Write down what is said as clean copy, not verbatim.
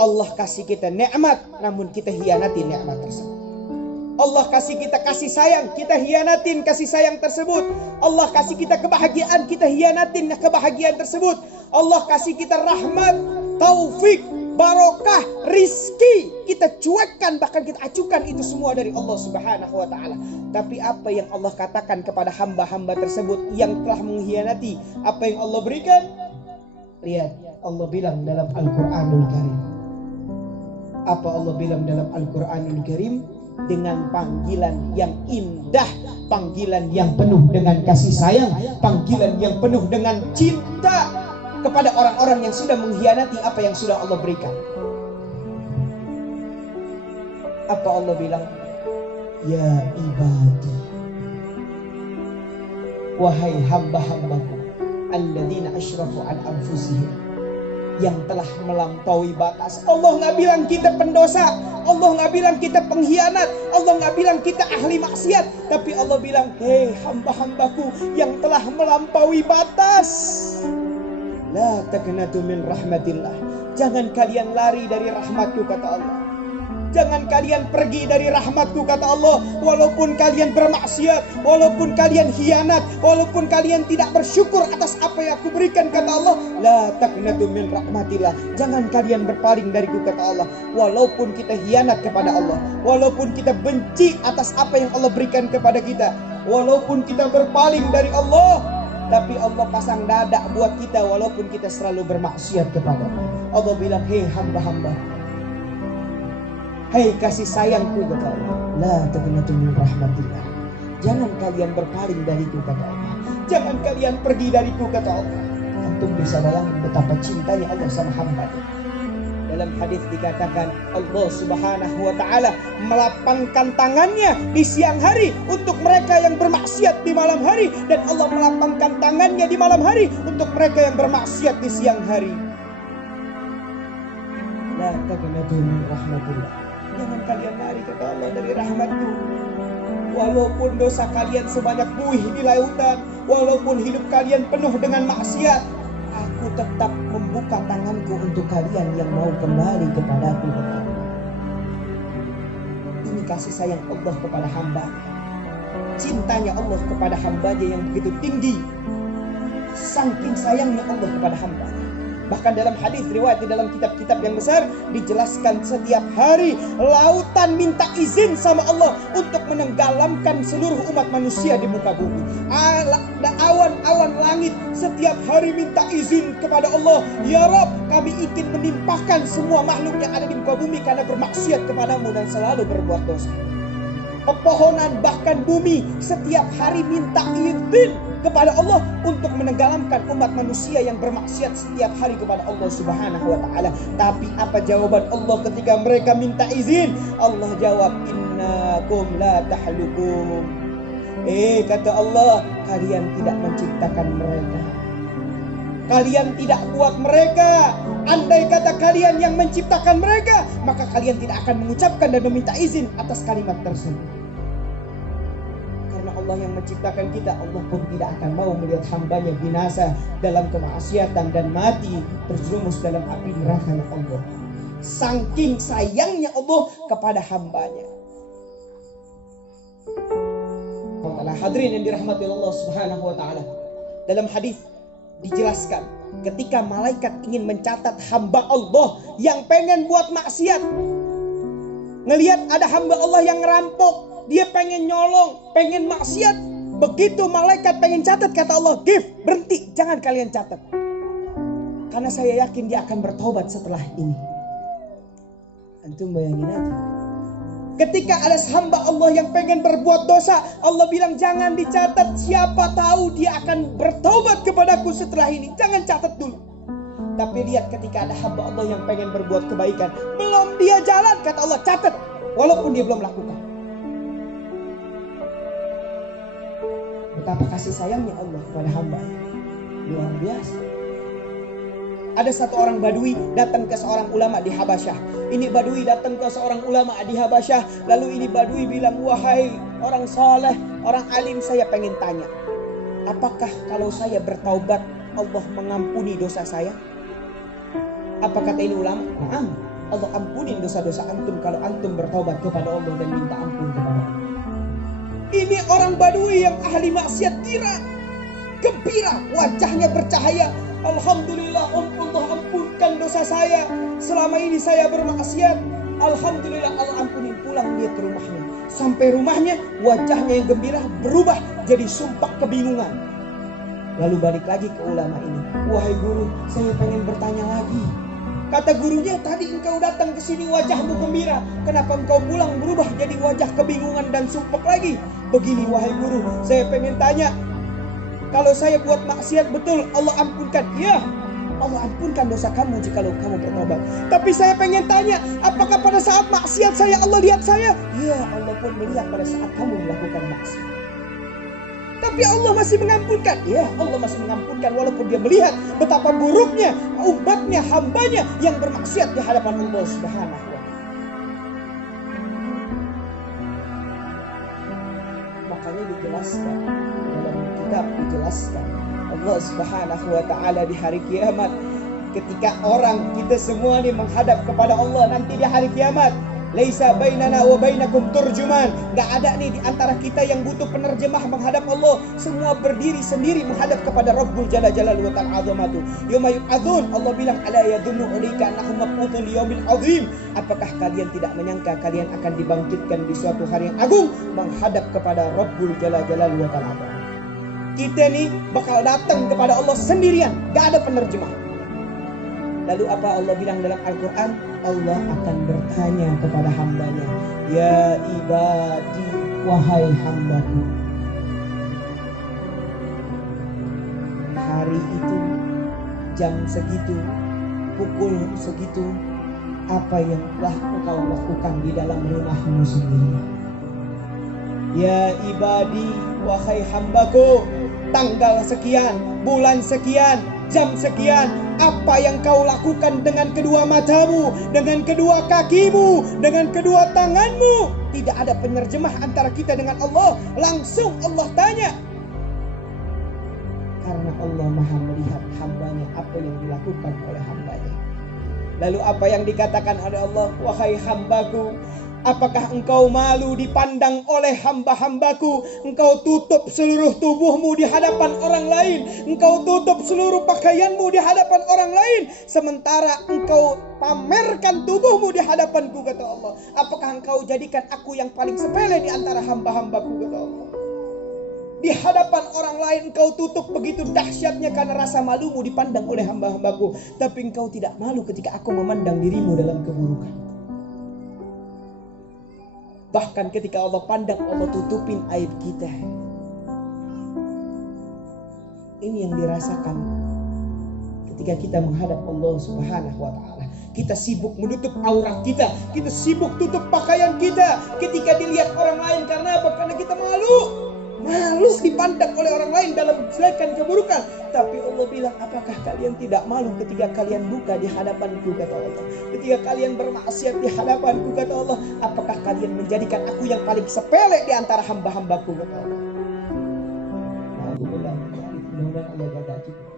Allah kasih kita nikmat, namun kita hianati nikmat tersebut. Allah kasih kita kasih sayang, kita hianatin kasih sayang tersebut. Allah kasih kita kebahagiaan, kita hianatin kebahagiaan tersebut. Allah kasih kita rahmat, taufik, barokah, rizki, kita cuekkan, bahkan kita acukan. Itu semua dari Allah Subhanahu wa ta'ala. Tapi apa yang Allah katakan kepada hamba-hamba tersebut yang telah mengkhianati apa yang Allah berikan? Lihat, Allah bilang dalam Al-Quranul Karim. Apa Allah bilang dalam Al-Quranul Karim? Dengan panggilan yang indah, panggilan yang penuh dengan kasih sayang, panggilan yang penuh dengan cinta kepada orang-orang yang sudah mengkhianati apa yang sudah Allah berikan. Apa Allah bilang? Ya ibadi, wahai hamba-hambaku, alladzina asyrafu an anfusihim, yang telah melampaui batas. Allah nggak bilang kita pendosa, Allah nggak bilang kita pengkhianat, Allah nggak bilang kita ahli maksiat, tapi Allah bilang, hei hamba-hambaku yang telah melampaui batas, la taqnatu min rahmatillah, jangan kalian lari dari rahmatku, kata Allah. Jangan kalian pergi dari rahmatku, kata Allah. Walaupun kalian bermaksiat, walaupun kalian khianat, walaupun kalian tidak bersyukur atas apa yang aku berikan, kata Allah, la taqnatu min rahmatillah, jangan kalian berpaling dariku, kata Allah. Walaupun kita khianat kepada Allah, walaupun kita benci atas apa yang Allah berikan kepada kita, walaupun kita berpaling dari Allah, tapi Allah pasang dada buat kita walaupun kita selalu bermaksiat kepada Allah. Bilang, hei hamba-hamba, hei kasih sayangku, kata Allah, la taqnatu min rahmatillah, jangan kalian berpaling dariku, kata Allah. Jangan kalian pergi dariku, kata Allah. Antum bisa bayangin betapa cintanya Allah sama hamba. Dalam hadis dikatakan Allah Subhanahu wa ta'ala melapangkan tangannya di siang hari untuk mereka yang bermaksiat di malam hari, dan Allah melapangkan tangannya di malam hari untuk mereka yang bermaksiat di siang hari. La taqnatu min rahmatillah, jangan kalian lari, kata Allah, dari rahmatku. Walaupun dosa kalian sebanyak buih di lautan, walaupun hidup kalian penuh dengan maksiat, aku tetap membuka tanganku untuk kalian yang mau kembali kepadaku, kata Allah. Ini kasih sayang Allah kepada hamba. Cintanya Allah kepada hambanya yang begitu tinggi. Saking sayangnya Allah kepada hamba. Bahkan dalam hadis riwayat di dalam kitab-kitab yang besar dijelaskan setiap hari lautan minta izin sama Allah untuk menenggelamkan seluruh umat manusia di muka bumi. Awan-awan langit setiap hari minta izin kepada Allah, ya Rabb, kami ingin menimpahkan semua makhluk yang ada di muka bumi karena bermaksiat kepadamu dan selalu berbuat dosa. Pepohonan bahkan bumi setiap hari minta izin kepada Allah untuk menenggelamkan umat manusia yang bermaksiat setiap hari kepada Allah Subhanahu wa ta'ala. Tapi apa jawaban Allah ketika mereka minta izin? Allah jawab, innakum la tahlukum. Kata Allah, kalian tidak menciptakan mereka, kalian tidak buat mereka. Andai kata kalian yang menciptakan mereka, maka kalian tidak akan mengucapkan dan meminta izin atas kalimat tersebut. Karena Allah yang menciptakan kita, Allah pun tidak akan mau melihat hambanya binasa dalam kemaksiatan dan mati terjerumus dalam api neraka Allah. Saking sayangnya Allah kepada hambanya. Hadirin yang dirahmati Allah Subhanahu wa ta'ala, dalam hadis dijelaskan ketika malaikat ingin mencatat hamba Allah yang pengen buat maksiat, ngelihat ada hamba Allah yang ngerampok, dia pengen nyolong, pengen maksiat, begitu malaikat pengen catat, kata Allah, give, berhenti, jangan kalian catat, karena saya yakin dia akan bertobat setelah ini. Antum bayangin aja, ketika ada hamba Allah yang pengen berbuat dosa, Allah bilang jangan dicatat, siapa tahu dia akan bertobat kepadaku setelah ini, jangan catat dulu. Tapi lihat ketika ada hamba Allah yang pengen berbuat kebaikan, belum dia jalan, kata Allah catat, walaupun dia belum lakukan. Betapa kasih sayangnya Allah kepada hamba, luar biasa. Ada satu orang Badui datang ke seorang ulama di Habasyah. Ini Badui datang ke seorang ulama di Habasyah. Lalu ini Badui bilang, wahai orang saleh, orang alim, saya pengen tanya, apakah kalau saya bertaubat Allah mengampuni dosa saya? Apa kata ini ulama? Naam, Allah ampuni dosa-dosa antum kalau antum bertobat kepada Allah dan minta ampun kepada Allah. Ini orang Badui yang ahli maksiat gembira, wajahnya bercahaya. Alhamdulillah, Allah ampunkan dosa saya. Selama ini saya bermaksiat. Alhamdulillah, Allah ampuni. Pulang dia ke rumahnya. Sampai rumahnya, wajahnya yang gembira berubah jadi sumpah kebingungan. Lalu balik lagi ke ulama ini. Wahai guru, saya pengen bertanya lagi. Kata gurunya, tadi engkau datang ke sini wajahmu gembira. Kenapa engkau pulang berubah jadi wajah kebingungan dan sumpah lagi? Begini wahai guru, saya pengen tanya. Kalau saya buat maksiat betul, Allah ampunkan. Ya, Allah ampunkan dosa kamu jika kamu bertobat. Tapi saya pengen tanya, apakah pada saat maksiat saya Allah lihat saya? Ya, Allah pun melihat pada saat kamu melakukan maksiat. Tapi Allah masih mengampunkan. Ya, Allah masih mengampunkan walaupun dia melihat betapa buruknya umatnya, hambanya yang bermaksiat di hadapan Allah Subhanahu wa ta'ala. Makanya dijelaskan dalam kitab, dijelaskan Allah Subhanahu wa ta'ala di hari kiamat, ketika orang kita semua ini menghadap kepada Allah nanti di hari kiamat. Laisa bainana wa bainakum turjuman. Gak ada nih di antara kita yang butuh penerjemah menghadap Allah. Semua berdiri sendiri menghadap kepada Rabbul Jalla Jalaluhu wa ta'ala azamatu. Yauma yub'atsun, Allah bilang ala yadhunnu ulaika annahum mab'utsun liyaumil azim. Apakah kalian tidak menyangka kalian akan dibangkitkan di suatu hari yang agung menghadap kepada Rabbul Jalla Jalaluhu wa ta'ala azamatu. Kita nih bakal datang kepada Allah sendirian, gak ada penerjemah. Lalu apa Allah bilang dalam Al-Quran? Allah akan bertanya kepada hambanya, ya ibadi, wahai hambaku. Hari itu, jam segitu, pukul segitu, apa yang telah engkau lakukan di dalam rumahmu sendiri? Ya ibadi, wahai hambaku, tanggal sekian, bulan sekian, jam sekian, apa yang kau lakukan dengan kedua matamu, dengan kedua kakimu, dengan kedua tanganmu? Tidak ada penerjemah antara kita dengan Allah. Langsung Allah tanya. Karena Allah maha melihat hambanya, apa yang dilakukan oleh hambanya. Lalu apa yang dikatakan oleh Allah? Wahai hambaku, apakah engkau malu dipandang oleh hamba-hambaku? Engkau tutup seluruh tubuhmu di hadapan orang lain. Engkau tutup seluruh pakaianmu di hadapan orang lain. Sementara engkau pamerkan tubuhmu di hadapanku, kata Allah. Apakah engkau jadikan aku yang paling sepele di antara hamba-hambaku, kata Allah. Di hadapan orang lain engkau tutup begitu dahsyatnya karena rasa malumu dipandang oleh hamba-hambaku. Tapi engkau tidak malu ketika aku memandang dirimu dalam keburukan. Bahkan ketika Allah pandang, Allah tutupin aib kita. Ini yang dirasakan ketika kita menghadap Allah Subhanahu wa ta'ala. Kita sibuk menutup aurat kita. Kita sibuk tutup pakaian kita ketika dilihat orang lain. Karena apa? Karena kita malu. Malu dipandang oleh orang lain dalam kejelekan, keburukan. Tapi Allah bilang, apakah kalian tidak malu ketika kalian buka di hadapanku, kata Allah. Ketika kalian bermaksiat di hadapanku, kata Allah. Apakah kalian menjadikan aku yang paling sepele di antara hamba-hambaku, kata Allah. Mudah-mudahan Allah jaga kita.